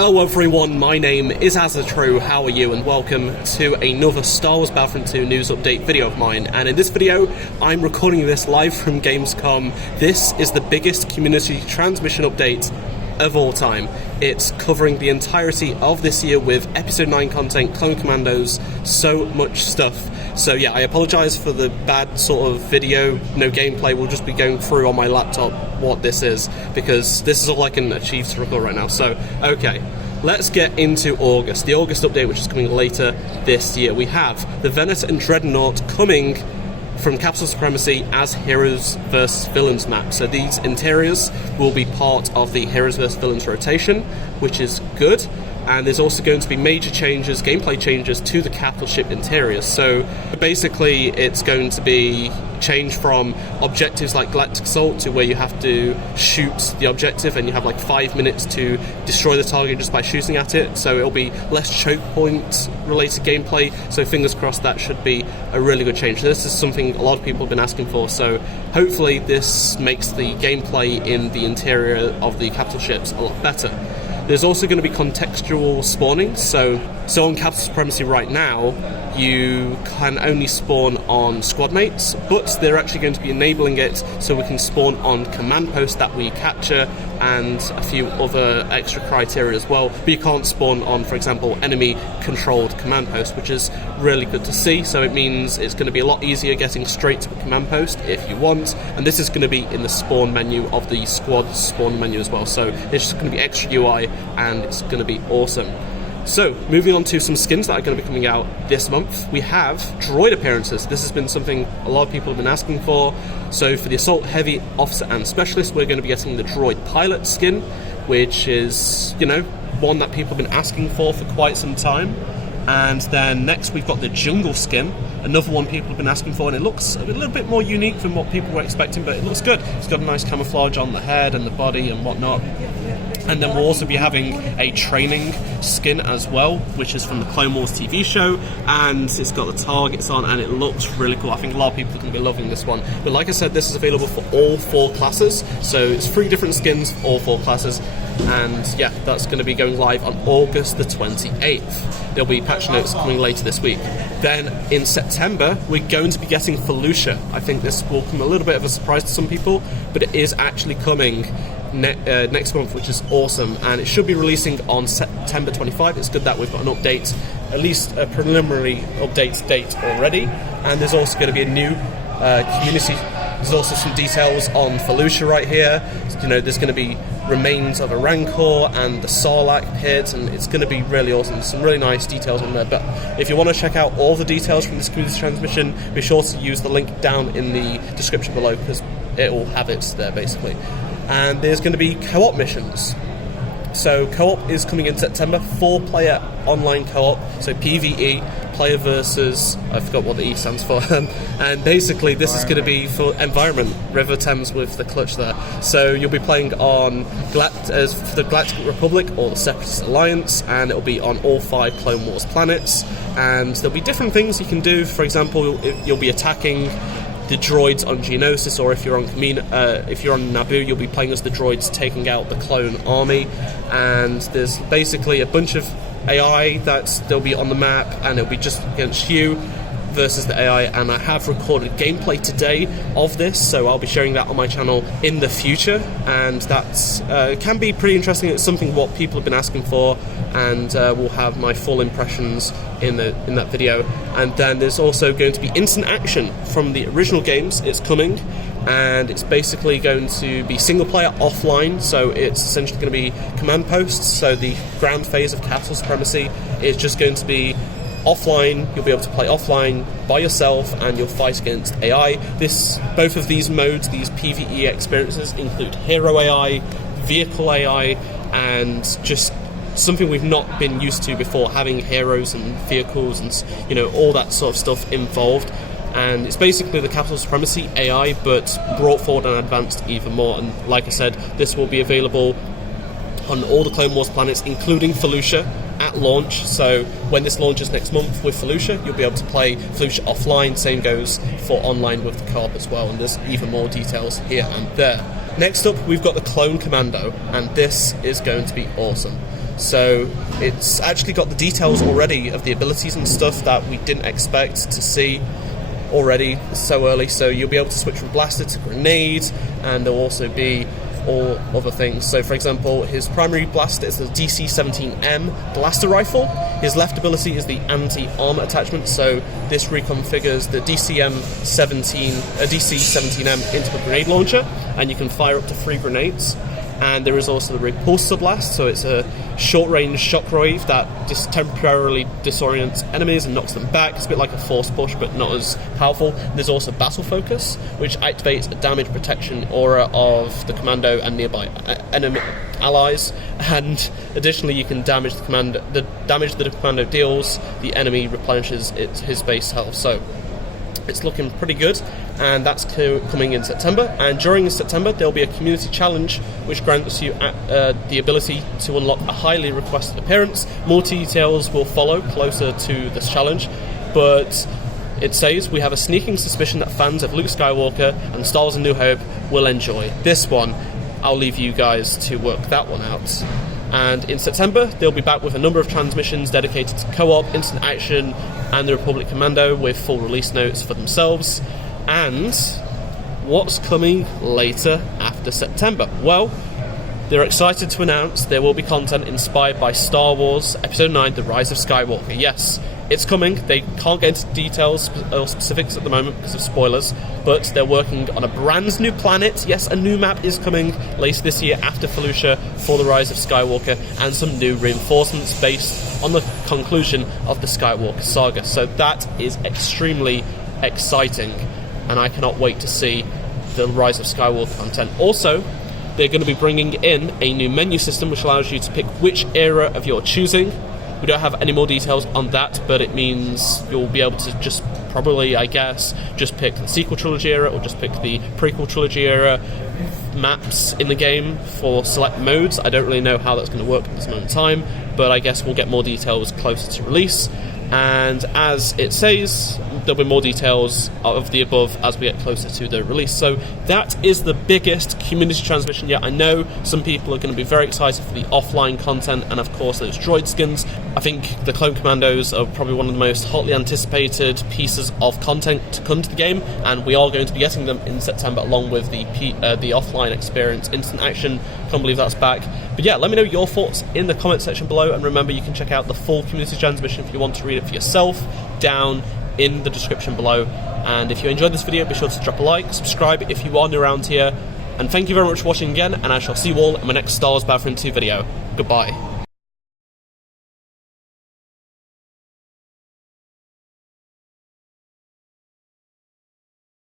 Hello everyone, my name is AZZATRU, how are you, and welcome to another Star Wars Battlefront 2 news update video of mine. And in this video, I'm recording this live from Gamescom. This is the biggest community transmission update of all time. It's covering the entirety of this year with Episode 9 content, Clone Commandos, so much stuff. So yeah, I apologise for the bad sort of video, no gameplay. We'll just be going through on my laptop what this is, because this is all I can achieve to record right now. So, okay, let's get into August. The August update, which is coming later this year. We have the Venator and Dreadnought coming from Capital Supremacy as Heroes vs Villains map. So these interiors will be part of the Heroes vs Villains rotation, which is good. And there's also going to be major changes, gameplay changes to the capital ship interiors. So basically it's going to be change from objectives like Galactic Assault to where you have to shoot the objective and you have like 5 minutes to destroy the target just by shooting at it. So it'll be less choke point related gameplay. So fingers crossed that should be a really good change. This is something a lot of people have been asking for. So hopefully this makes the gameplay in the interior of the capital ships a lot better. There's also going to be contextual spawning, so on Capital Supremacy right now, you can only spawn on squad mates, but they're actually going to be enabling it so we can spawn on command posts that we capture and a few other extra criteria as well. But you can't spawn on, for example, enemy-controlled command posts, which is really good to see. So it means it's going to be a lot easier getting straight to a command post if you want, and this is going to be in the spawn menu of the squad spawn menu as well. So it's just going to be extra UI, and it's going to be awesome. So, moving on to some skins that are going to be coming out this month, we have Droid Appearances. This has been something a lot of people have been asking for. So for the Assault, Heavy, Officer and Specialist, we're going to be getting the Droid Pilot skin, which is, you know, one that people have been asking for quite some time. And then next we've got the Jungle skin, another one people have been asking for, and it looks a little bit more unique than what people were expecting, but it looks good. It's got a nice camouflage on the head and the body and whatnot. And then we'll also be having a training skin as well, which is from the Clone Wars TV show, and it's got the targets on, and it looks really cool. I think a lot of people are going to be loving this one. But like I said, this is available for all 4 classes, so it's 3 different skins for all 4 classes. And yeah, that's going to be going live on August the 28th. There'll be patch notes coming later this week. Then in September, we're going to be getting Felucia. I think this will come a little bit of a surprise to some people, but it is actually coming next month, which is awesome, and it should be releasing on September 25. It's good that we've got an update, at least a preliminary update date already. And there's also going to be a new community. There's also some details on Felucia right here. You know, there's going to be remains of a Rancor and the Sarlacc pit, and it's going to be really awesome. There's some really nice details on there. But if you want to check out all the details from this community transmission, be sure to use the link down in the description below, because it will have it there basically. And there's going to be co-op missions. So co-op is coming in September, 4-player online co-op, so PvE, player versus, I forgot what the E stands for, and basically this is going to be for Environment, River Thames with the clutch there. So you'll be playing on for the Galactic Republic or the Separatist Alliance, and it'll be on all 5 Clone Wars planets, and there'll be different things you can do. For example, you'll be attacking the droids on Geonosis, or if you're on Naboo, you'll be playing as the droids taking out the clone army. And there's basically a bunch of AI that'll be on the map, and it'll be just against you versus the AI. And I have recorded gameplay today of this, so I'll be sharing that on my channel in the future, and that's can be pretty interesting. It's something what people have been asking for, and we'll have my full impressions in that video. And then there's also going to be instant action from the original games. It's coming, and it's basically going to be single player offline, so it's essentially going to be command posts. So the ground phase of Capital Supremacy is just going to be offline. You'll be able to play offline by yourself, and you'll fight against AI. Both of these modes, these PvE experiences, include hero AI, vehicle AI, and just something we've not been used to before, having heroes and vehicles and, you know, all that sort of stuff involved. And it's basically the Capital Supremacy AI, but brought forward and advanced even more. And like I said, this will be available on all the Clone Wars planets, including Felucia, at launch. So when this launches next month with Felucia, you'll be able to play Felucia offline. Same goes for online with the co-op as well, and there's even more details here and there. Next up, we've got the Clone Commando, and this is going to be awesome. So it's actually got the details already of the abilities and stuff that we didn't expect to see already so early. So you'll be able to switch from blaster to grenade, and there'll also be all other things. So for example, his primary blaster is the DC-17M blaster rifle. His left ability is the anti-armor attachment, so this reconfigures the DC-17M into a grenade launcher, and you can fire up to 3 grenades. And there is also the repulsor blast, so it's a short-range shockwave that just temporarily disorients enemies and knocks them back. It's a bit like a force push, but not as powerful. There's also battle focus, which activates a damage protection aura of the Commando and nearby enemy allies. And additionally, you can damage the Commando. The damage that the Commando deals, the enemy replenishes his base health. So it's looking pretty good, and that's coming in September. And during September, there'll be a community challenge which grants you the ability to unlock a highly requested appearance. More details will follow closer to this challenge, but it says, we have a sneaking suspicion that fans of Luke Skywalker and Star Wars A New Hope will enjoy this one. I'll leave you guys to work that one out. And in September, they'll be back with a number of transmissions dedicated to co-op, instant action, and the Republic Commando with full release notes for themselves. And what's coming later after September? Well, they're excited to announce there will be content inspired by Star Wars Episode 9, The Rise of Skywalker. Yes, it's coming. They can't get into details or specifics at the moment because of spoilers, but they're working on a brand new planet. Yes, a new map is coming later this year after Felucia for The Rise of Skywalker, and some new reinforcements based on the conclusion of the Skywalker saga. So that is extremely exciting, and I cannot wait to see the Rise of Skywalker content. Also, they're going to be bringing in a new menu system which allows you to pick which era of your choosing. We don't have any more details on that, but it means you'll be able to just probably, I guess, just pick the sequel trilogy era or just pick the prequel trilogy era maps in the game for select modes. I don't really know how that's going to work at this moment in time, but I guess we'll get more details closer to release. And as it says, there'll be more details of the above as we get closer to the release. So that is the biggest community transmission yet. I know some people are going to be very excited for the offline content and of course those droid skins. I think the Clone Commandos are probably one of the most hotly anticipated pieces of content to come to the game, and we are going to be getting them in September along with the offline experience, instant action. Can't believe that's back. But yeah, let me know your thoughts in the comment section below, and remember you can check out the full community transmission if you want to read it for yourself down in the description below. And if you enjoyed this video, be sure to drop a like, subscribe if you are new around here, and thank you very much for watching again, and I shall see you all in my next Star Wars Battlefront 2 video. Goodbye.